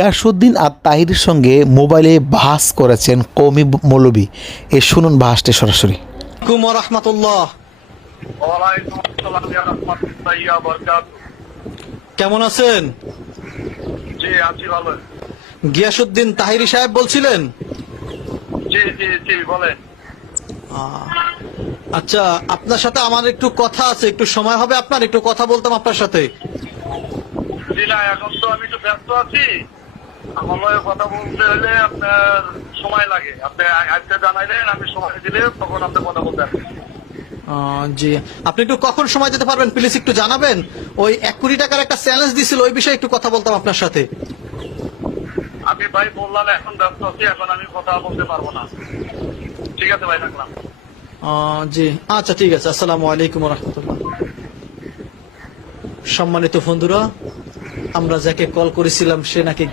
গিয়াসউদ্দিন আর তাহিরের সঙ্গে মোবাইলে বাহাস করেছেন কওমি মৌলবী। শুনুন বাহাসটি সরাসরি। রহমতুল্লাহ, ওয়ালাইকুম আসসালাম ইয়া রাহমাতুল্লাহি ওয়া বারাকাতুহু। কেমন আছেন? জি আছি ভালো। গিয়াসউদ্দিন তাহিরি সাহেব বলছিলেন? জি জি জি বলেন। আচ্ছা, আপনার সাথে আমার একটু কথা আছে, একটু সময় হবে আপনার? একটু কথা বলতাম আপনার সাথে। জি না, এখন তো আমি একটু ব্যস্ত আছি। আমার লগে কথা বলতে হলে আপনার সময় লাগে। আপনি আজকে জানাইলেন, আমি সময় দিলে তখন আপনি কথা বলতে আসবেন। জি, আপনি একটু কখন সময় দিতে পারবেন প্লিজ একটু জানাবেন। ওই 1 কোটি টাকার একটা চ্যালেঞ্জ দিছিল, ওই বিষয়ে একটু কথা বলতাম আপনার সাথে। আমি ভাই বললাম এখন ব্যস্ত আছি, এখন আমি কথা বলতে পারবো না। ঠিক আছে ভাই, রাখলাম। জি আচ্ছা, ঠিক আছে। আসসালামু আলাইকুম রহমতুল্লাহ। সম্মানিত বন্ধুরা, আমরা যাকে কল করেছিলাম সে নাকি